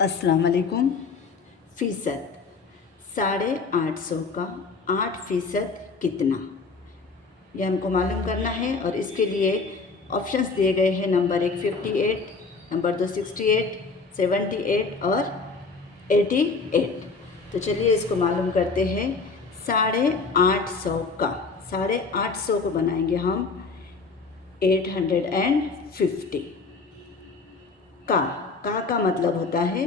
अस्सलाम वालेकुम। फ़ीसद 850 का 8% कितना, ये हमको मालूम करना है। और इसके लिए ऑप्शंस दिए गए हैं। नंबर 1 58, नंबर 2 68, 78 और 88। तो चलिए इसको मालूम करते हैं। 850 का 850 को बनाएंगे हम 850 का का मतलब होता है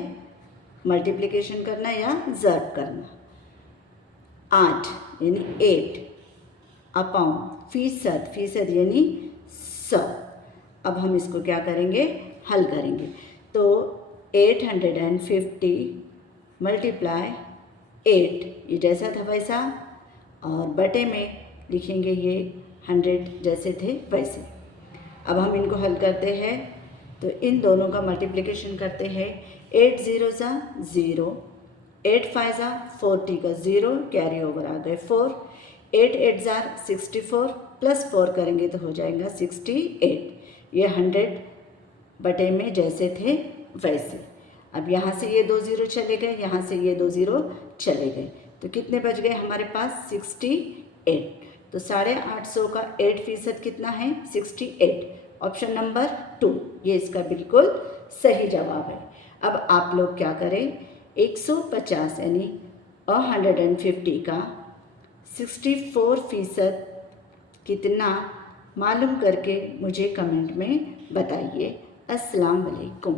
मल्टीप्लिकेशन करना या ज़र्ब करना। 8 यानी 8 अपॉन फीसद यानी 100। अब हम इसको क्या करेंगे, हल करेंगे। तो 850 मल्टीप्लाई 8, ये जैसा था वैसा, और बटे में लिखेंगे ये 100 जैसे थे वैसे। अब हम इनको हल करते हैं तो इन दोनों का मल्टीप्लिकेशन करते हैं। 8 0 ज़ा 0, 8 5 ज़ा 40 का 0 कैरी ओवर आ गए 4, 8 8 ज़ा 64 प्लस 4 करेंगे तो हो जाएगा 68। ये 100 बटे में जैसे थे वैसे। अब यहाँ से ये 2 0 चले गए, यहाँ से ये 2 0 चले गए, तो कितने बच गए हमारे पास 68। तो 850 का 8% कितना है 68। ऑप्शन नंबर 2 ये इसका बिल्कुल सही जवाब है। अब आप लोग क्या करें, 150 यानी 150 का 64% कितना मालूम करके मुझे कमेंट में बताइए। अस्सलाम वालेकुम।